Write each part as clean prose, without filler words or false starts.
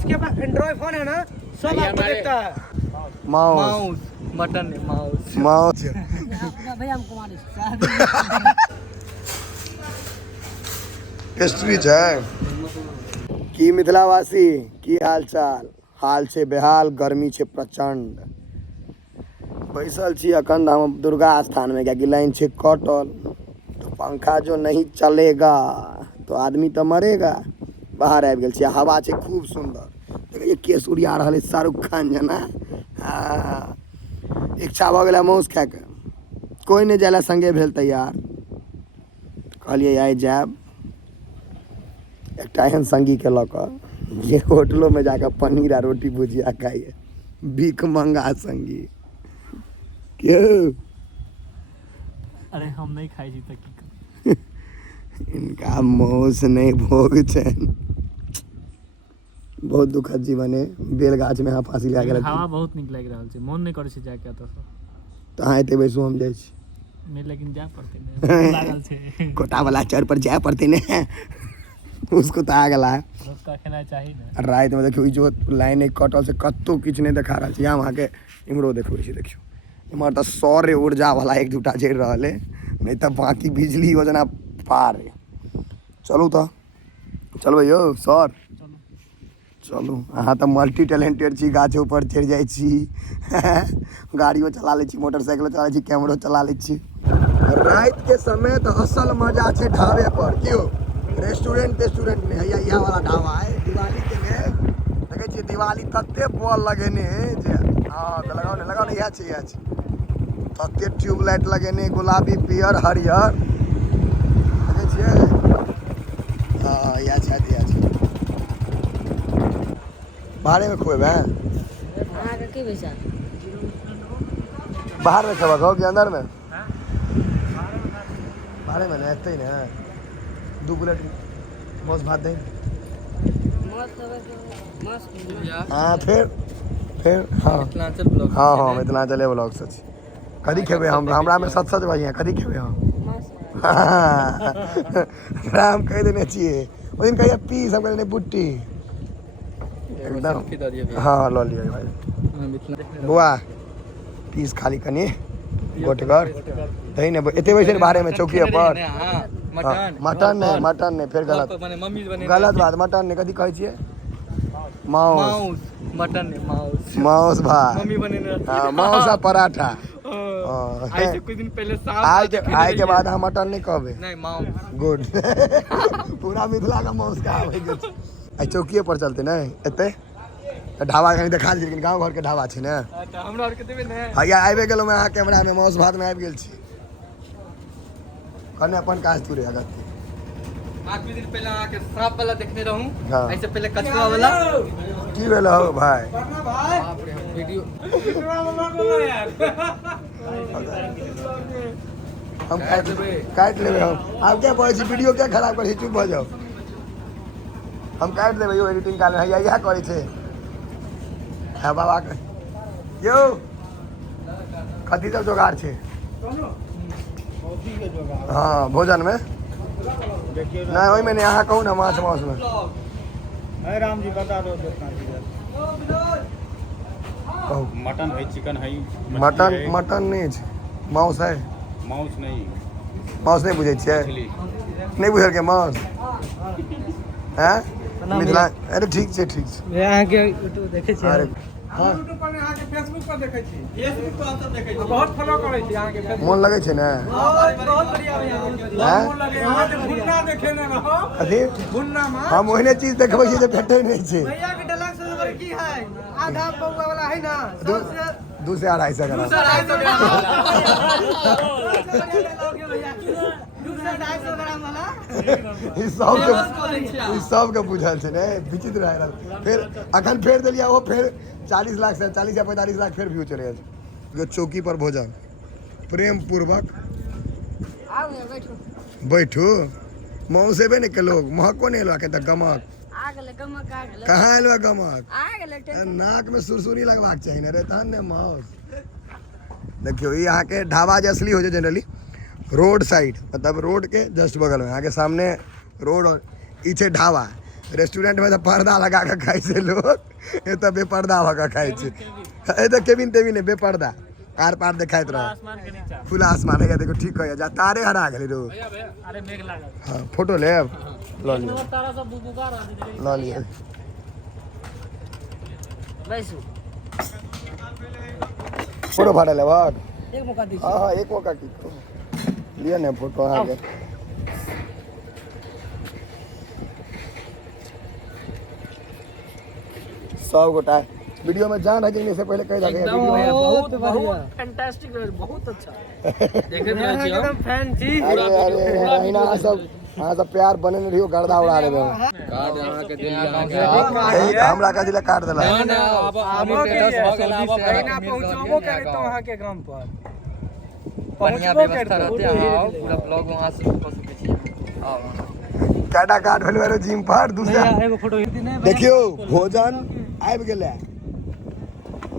जिसके पास Android phone है ना सब आपको देखता है। माउस मटन है माउस माउस भैया हमको मालिश पेस्ट्री छै की मिथिलावासी की हाल चाल हाल छै बेहाल गर्मी छै प्रचंड बैसल छी अखन हम दुर्गा स्थान में क्या लाइन छै कटल तो पंखा जो नहीं चलेगा तो आदमी तो मरेगा बाहर आबि गेल छी हवा छै खूब सुंदर देखिए केस उड़िया रहल है शाहरुख खान जना इच्छा भऽ गेल माउस खाए के कोई नहीं जाए संगे भेल तैयार कहलिए आइ जायब एकटा एहन संगी के लऽ कऽ जे होटलों में जाकर पनीर आ रोटी भुजिया खाइए भीख मंगा संगी क्यों अरे हम नहीं खाई छी त की करू इनका मौस नहीं भोग छन बहुत दुखद जीवन है बेलगाछ में फांसी लगा के हवा बहुत नीक लागि रहल छै मोन नहीं करै छै जाके एतऽ सँ तो अहाँ एते बैसू हम जाइ छी नहीं लेकिन जाए पड़ते ने लागल छै कोटा वाला चौर पर जाए पड़ते ने उसको तो आ गला है रोज का खेनाइ चाही ने रात में देखियो जो लाइन कटल से कत्तो किछ नहीं देखा रहल छै यहाँ वहाँ के इमरो देखबै छी देखियो इमहर तो सौर्य ऊर्जा वाला एक दूटा जड़ रहल है नहीं तो बाकी बिजली योजना पार है चलू तो चलबै यौ सर चलू अहाँ तो मल्टी टैलेंटेड छी गाछ ऊपर चढ़ि जाइ छी गाड़ियों चला लै छी मोटरसाइकिलो चला लै छी कैमरो चला लै छी रात के समय तो असल मजा छै ढाबे पर क्यों रेस्टोरेंट में है यह वाला ढाबा है दिवाली के लिए देखे छियै दिवाली तत्ते बॉल लगेने जे हाँ तो लगाओ ने इएह छै तत्ते ट्यूबलाइट लगेने गुलाबी पियर हरियर देखे छियै हाँ इएह छै बाहरे में खुएबै अहाँके की बेचा बाहर में खेबक हो कि अंदर में बाहरे में ना एतै ने 2 प्लेट माछ भात दें हाँ फिर हाँ मिथिलांचल ब्लॉग हाँ मिथिलांचले ब्लॉग से छी कथी खेबै हमरा में सच बढ़िया कथी खेबै हम राम कह देने छियै ओहि दिन कहिया पी सब कहने बुट्टी एकदम हाँ लो लिया भाई बुआ पीस खाली कनी गोटगर दही ने एते बैसे बाहरे में चौकी पर मटन नहीं फिर गलत बात मटन नहीं कथी कहै छियै माउस मटन नहीं माउस माउस भात मम्मी बनेने हाँ माउस आ पराठा आज से कुछ दिन पहले साफ आज के बाद हम मटन नहीं कहबे नहीं माउस गुड पूरा मिथिला का माउस का आवे छै आई चौकीए पर चलते ने एते ढाबा कहीं देखा दी लेकिन गांव घर के ढाबा छै ने अच्छा हमरा और के देबे ने हैया आबे गेलो मैं अहाँ कैमरा में माउस भात में आबि गेल छी कने अपन काज तुरे अगत आज भी दिन पहले आके सांप वाला देखने रहूं हाँ। ऐसे पहले कछुआ वाला की भेल हो भाई बाप रे वीडियो हम काट लेबे हम आप क्या बोले छी वीडियो क्या खराब करै छी चुप भ जाओ हम काट लेबे यो एडिटिंग काल हैया इएह करै छै है बाबा के यो कथी सब जोगाड़ छै हाँ भोजन में नहीं ओहि में नहीं अहाँ कहू ना माछ माउस में है राम जी बता दो मटन है चिकन है मटन नहीं छै माउस है माउस नहीं बुझे छियै नहीं बुझल के माउस हैं मिथिला अरे ठीक छै यहाँ के यूट्यूब देखे छी अरे हाँ यूट्यूब पर अहाँ के फेसबुक पर देखै छी फेसबुक पर हम सब देखै छी बहुत फॉलो करै छी अहाँ के फेसबुक मोन लगे छै ने बहुत बढ़िया हैं मोन लगे अहाँ के भुन्ना देखे ने रहो कथी भुन्ना में हम ओहने चीज देखबै छी जे भेटै नहीं छै भैया के डिलक्स नंबर की है आधा पौवा वाला है ना सबसे 2 से 250 ग्राम 250 ग्राम वाला ई सब के बुझल छै ने विचित्र है फिर अखन फेर देलिया वो फिर 40 लाख से 40 या 45 लाख फिर व्यू चले गए चौकी पर भोजन प्रेम पूर्वक बैठू मौस एबे नहीं के लोग महको नहीं लो के त गमक कहाँ एलवा गमक नाक में सुरसुरी लगवाक चाहिए ना रे तहन ने मौस देखियो ये यहाँ के ढाबा जे असली हो जाए जनरली रोड साइड मतलब रोड के जस्ट बगल में यहाँ के सामने रोड और पीछे ढाबा रेस्टोरेंट में तो पर्दा लगा के खाई से लोग, ये तो बेपर्दा होगा खाई छे। ये तो केबिन तेबिन है बेपर्दा, आर पार दिखाइत रहो आसमान के नीचे खुला आसमान है। देखो ठीक है जा तारे हरा गेली रो। अरे मेघ लागल हाँ फोटो ले अब लो लियो तारा सब बुबुका रहा लो लियो। बैसू फोटो फाड़ा ले बात एक मौका दीजिए। हाँ हाँ एक मौका की लिया ना फोटो आ गया। सब गोटा वीडियो में जान है कि से पहले कह जाके बहुत बहुत फैंटास्टिक, बहुत अच्छा देखे में एकदम फैन थी। अरे अरे इना सब हाँ सब प्यार बने नहीं रहियो गर्दा उड़ा रहे हो। कार्ड यहाँ के दिल यहाँ के हमरा का जिला काट देला ना अब पहुंचाबो करे तो वहां के गांव पर बढ़िया व्यवस्था रहते आओ पूरा ब्लॉग वहां से कर सके छी। आओ काटा काट भेल वाला जिम पर दूसरा एगो फोटो देखियो भोजन आबि गेलै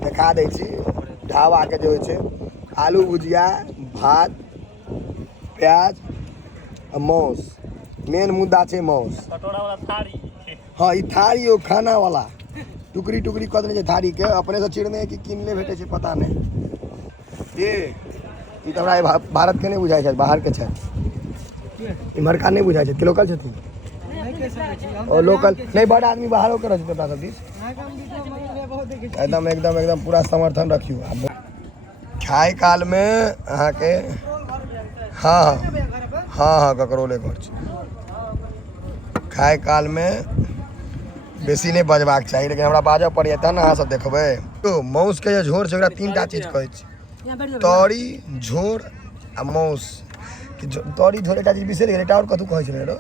देखा दै छी। ढाबा के जे होइ छै आलू भुजिया भात प्याज आ मांस, मेन मुद्दा छै मांस। कटोरा वाला थारी हाँ ई थारी ओ खाना वाला टुकड़ी टुकड़ी कऽ देने छै थारी के, अपने से चिरने कि किनले भेटे छै पता नहीं। ये ई तऽ हमरा भारत के नहीं बुझाइ छै, बाहर के छै इम्हरका नहीं बुझाइ छै। लोकल छथिन और लोकल नहीं बड़ा आदमी बाहरों के रहते तोरा सब दिस एकदम एकदम एकदम पूरा समर्थन रखियो। खाए काल में अहाँ के हाँ हाँ हाँ ककरोले घर छै। खाए काल में बेसी नहीं बजबाक चाही, लेकिन हमरा बाजऽ पड़ैए तहन अहाँ सब देखबै। तो माउस के जे झोर छै ओकरा तीनटा चीज कहै छै, तोरी झोर आ माउस। तोरी झोर एकटा चीज बिसरि गेलै, एकटा और कथु कहै छै रो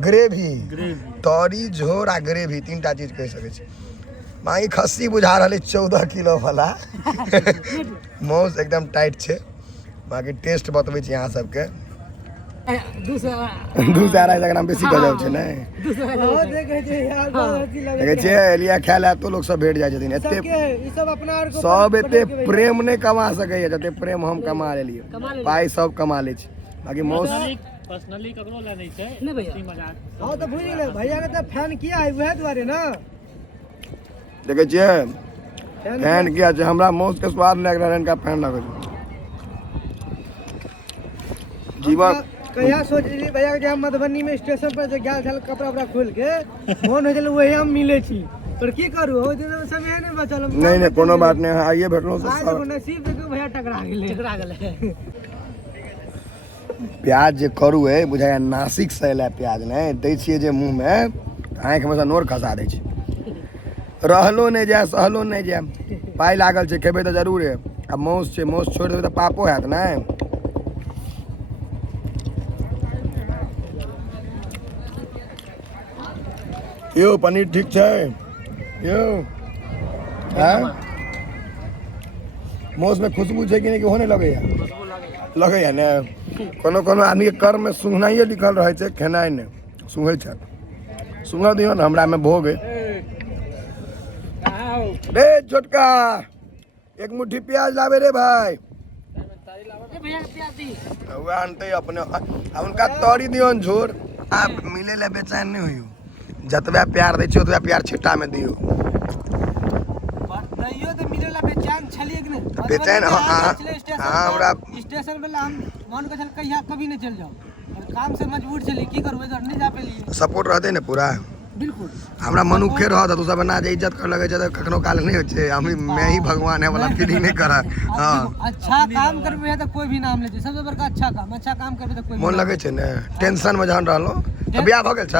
ग्रेवी। तोरी झोर आ ग्रेवी तीनटा चीज कहि सकै छै। माँ खस्सी बुझा रही 14 किलो वाला माउस एकदम टाइट छै। बाकी टेस्ट बतबै छी अहाँ सबके दूसरा एकरा बेसी गजब छै ने देखे छियै लिया खाय ला तो लोग सब भेट जाइ छथिन। एते सब एते प्रेम नहीं कमा सकैए जते प्रेम हम कमा लेलियै, पाइ सब कमा लै छै। बाकी माउस पर्सनली ककरो ला नहीं छै ने भैया मजाक। हां तो बुझ गेलै भैया के तो फैन किया है वह द्वारे ना देखे छियै फैन किया छै। हमरा माउस के स्वाद लग रहा है, इनका फैन लगे छै जीवन। कहिया सोच रही भैया के हम मधुबनी में स्टेशन पर जे गेल छल कपड़ा उपड़ा खोल के मोन हो गेल वही हम मिले छी, पर की करू हो दिन समय नहीं बचल। नहीं नहीं कोनो बात नहीं, आइए भेटलो से आज नसीब देखो भैया टकरा गेले। प्याज जे करू है बुझाय नासिक से एला प्याज नहीं दै छियै जे मुंह में आँख में से नोर खसा दै छै। रहलो नहीं जाए सहलो नहीं जाए, पाइ लागल छै खेबै तऽ जरूर है। अब माउस छै माउस छोड़ि देबै तऽ पापो हैत ने। यो पनीर ठीक छै यो माउस में खुशबू छै कि नहीं कि होने लगैया ने। कोनो कोनो आदमी के कर्म में सुंघनाइए लिखल रहे छै, खेनाइ ने सुंघै छै। सुंघ दियो ने हमरा में भोग रे छोटका एक मुट्ठी प्याज लावे रे भाई। भैया प्याज दी आनते अपने उनका तोरी दियो झोर। आप मिले ले बेचैन नहीं हुई, जतबे प्यार दै छियो ओतबे प्यार छिट्टा में दियो। दैयो तो मिले ला बेचैन छलिए कि नहीं बेचैन हाँ हमरा स्टेशन पे हम मन के चल कहिया कभी नहीं चल जाओ, और काम से मजबूर चली की करू इधर नहीं जा पेलिए। सपोर्ट रहते ने पूरा बिल्कुल हमरा मनुखे रहत तू सब ना जे इज्जत कर लगे छै त कखनो काल नहीं होय छै। हम मैं ही भगवान है वाला फीलिंग नहीं करा। हां अच्छा काम करबे तो कोई भी नाम लेते, सबसे बड़का अच्छा काम करबे तो कोई मन लगे छै ने। टेंशन में जहन रहलो त बियाह भ गेल छ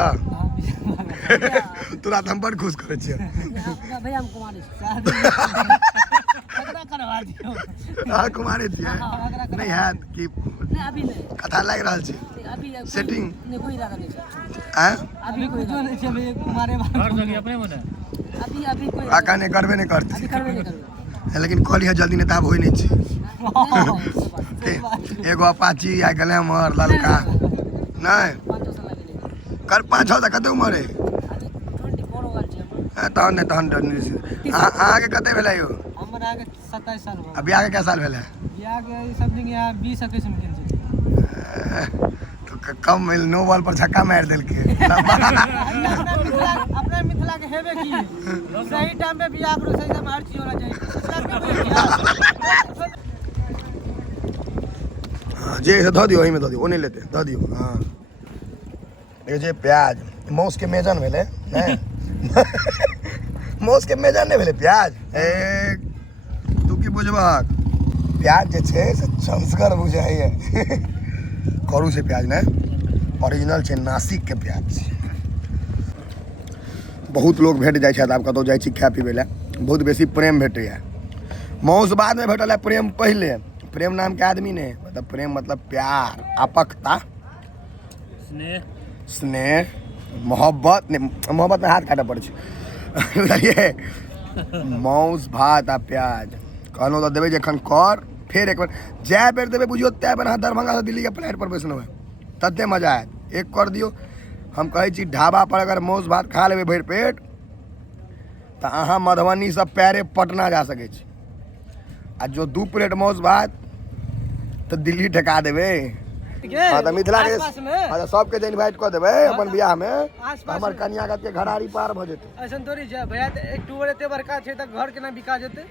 तुरंत हम बड़ खुश करे छियै। भैया हम कुमारी खतरा करवा दियो। हां कुमारे छियै नहीं है कि अभी नहीं कथा लाग रहल छै अभी सेटिंग नहीं कोई इरादा नहीं हैं अभी कोई जो नहीं छै भैया कुमारे हर जगह अपने मन अभी कोई आका ने करबे नहीं करती अभी करबे नहीं करबे लेकिन कहलिए जल्दी नहीं ताब होई नहीं छै। एगो अपाची आ ग्लैमर ललका नहीं कर 5-6 तक कते उम्र है तहन अहाँ के कते भेलै यो? हमरा के 27 साल हो। अभी आगे क्या साल भेलै? बियाह के समथिंग या 20-21 में केन छै। तो कम नो बॉल पर छक्का मार दिल के अपने मिथिला के हेबे की सही टाइम पे बियाह करो, सही समय हर चीज होना चाहिए। हाँ जे धो दियो, वही में धो दियो, वो नहीं लेते, धो दियो। हाँ ये जे प्याज मौस के मेजन भेले नहीं मौस के मेजन नहीं भेले प्याज एक तू की बुझबहक प्याज जे छै से चमस्कर बुझाइए करू से प्याज ने ओरिजिनल छै, नासिक के प्याज छै। बहुत लोग भेट जाइ छथि, आब कतौ जाइ छी खाय पीबै लए, बहुत बेसी प्रेम भेटैए। मौस बाद में भेटल है, प्रेम पहले। प्रेम नाम के आदमी ने, मतलब प्रेम मतलब प्यार, आपकता, स्नेह, मोहब्बत नहीं, मोहब्बत में हाथ काटे पड़े बुझलिए। मौस भात आ प्याज कहलहुँ तऽ देबै जखन कर, फेर एक बार जै बेर देबै बुझियो तै बेर अहाँ दरभंगा से दिल्ली के फ्लाइट पर बैसलहुँ हैं, तते मजा आयत। एक कर दियो, हम कहै छी ढाबा पर अगर मौस भात खा लेबै भरि पेट तऽ अहाँ मधुबनी से पैरे पटना जा सकै छी। आ जो 2 प्लेट मौस भात तो दिल्ली ठेका देवे। हाँ तो मिथिला के अच्छा सबके जे इनवाइट कर देवे अपन बियाह में, हमर कन्या के घरारी पार भ जेते। ऐसन थोड़ी छै भैया, एक टूर एते बड़का छै त घर केना बिका जेते।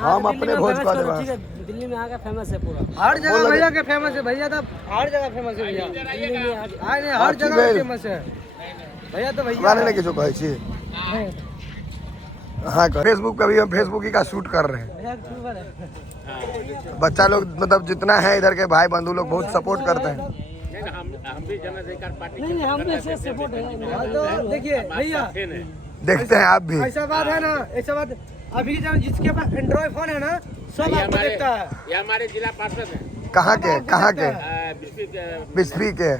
हम अपने भोज कर देबे। दिल्ली में आके फेमस है पूरा, हर जगह भैया के फेमस है। भैया तो हर जगह फेमस है भैया, दिल्ली में हर जगह फेमस है भैया। तो भैया नहीं किसी कहै छी। हाँ फेसबुक पे भी हम फेसबुक ही का शूट कर रहे हैं। बच्चा लोग मतलब जितना है इधर के भाई बंधु लोग बहुत सपोर्ट करते हैं। हमने से सपोर्ट है। तो देखिए भैया, देखते हैं आप भी। ऐसा बात है ना, ऐसा बात अभी जिसके पास एंड्रॉइड फोन है ना सब आपको देखता है। ये हमारे जिला पार्षद है। कहाँ के बिस्फी के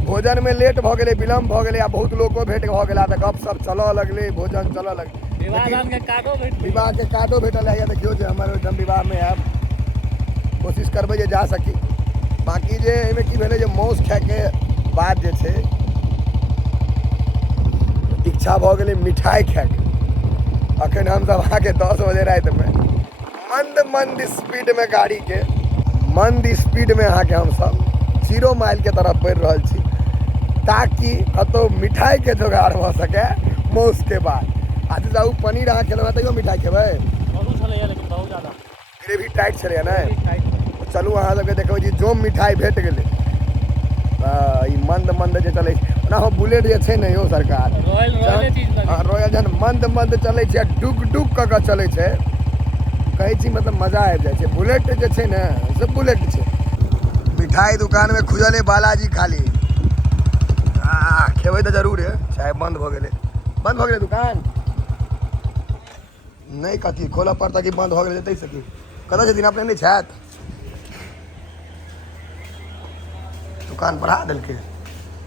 भोजन में लेट भ गेले, विलम्ब भ गेले, आ बहुत लोग को भेंट भ गेला, त गप सब चलऽ लगले, भोजन चलऽ लगले। विवाह के कार्डो भेटल है। देखियो जे हमारे ओइठम विवाह में आब कोशिश करबै जे जा सकी। बाकी जे एहिमे की भेलै जे मौस खाय के बाद जे छै इच्छा भ गेलै मिठाई खाय के। अखन हमसब आके 10 बजे रात में मंद स्पीड में गाड़ी के मंद स्पीड में अहाँके हमसब 0 माइल के तरफ बढ़ि रहल छी, ताकि कतौ मिठाई के जोगाड़ भ सके मौस के बाद। आज जाऊ पनीर अहाँ खेलबै तैयो मिठाई खेबै, लेकिन बहुत ज्यादा ग्रेवी टाइट छलै ने। चलू अहाँ सबके देखबै जी जो मिठाई भेट गेलै। ई मंद जे चलै छै ओना हो बुलेट जे छै ने यौ सरकार, रॉयल जहन मंद चलै छै, डुक कऽ के चलै छै, कहै छी मतलब मजा आबि जाइ छै। बुलेट जे छै ने से बुलेट छै। मिठाई दुकान में खुजल है बालाजी खाली, खेबै तऽ जरूर है। चाहे बंद भ गेलै दुकान, नहीं कथी खोलऽ पड़ता कि बंद भ गेलै तै सकी। कतऽ छथिन अपने नहीं छथि, दुकान बढ़ा देलकै।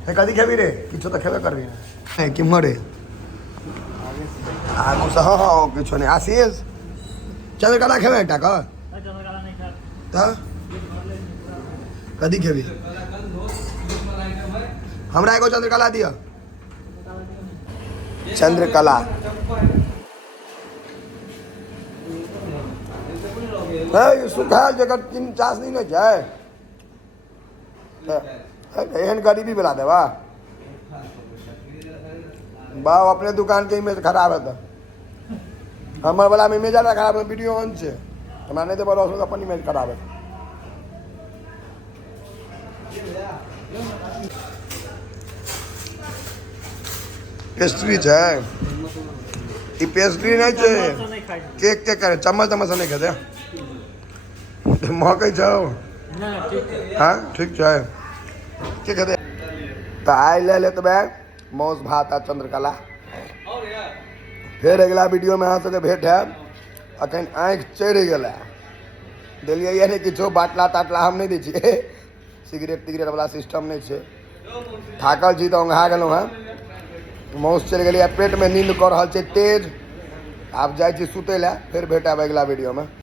कथी खेबी रे, किछो तऽ खेबे करबी ने किम्हर रे आगू से। हाँ किछो नहीं। आशीष चंद्रकला खेबे एकटा कऽ तऽ कथी खेबी, हमरा एगो चंद्रकला दिअ। चंद्रकला सुखायल जगह 50 नहीं ने छै, एहन गरीबी बला देवा बाप। अपने दुकान के इमेज खराब है तो हमर वाला में इमेज ज्यादा खराब है, वीडियो ऑन छै, हमरा नहीं देबो रहो अपन इमेज खराब है। पेस्ट्री छै, ई पेस्ट्री नहीं छै, केक के करे चम्मच से नहीं खेते महकै छौ। हाँ ठीक छै, के खेते तो आइ ले लेतबे मौस भात आ चंद्रकला। फिर अगला वीडियो में अहाँ सबके भेट है। अखन आँखि चढ़ि गेल, देलियै नहीं किछो, बाटला ताटला हम नहीं दै छियै, सिगरेट तिगरेट वाला सिस्टम नहीं छै। थाकल छी तऽ ओंघा गेलहुँ हैं, मौस चलि गेलियै, पेट में नींद कऽ रहल छै तेज। आब जाइ छी सुतै लए, फिर भेटब अगला वीडियो में।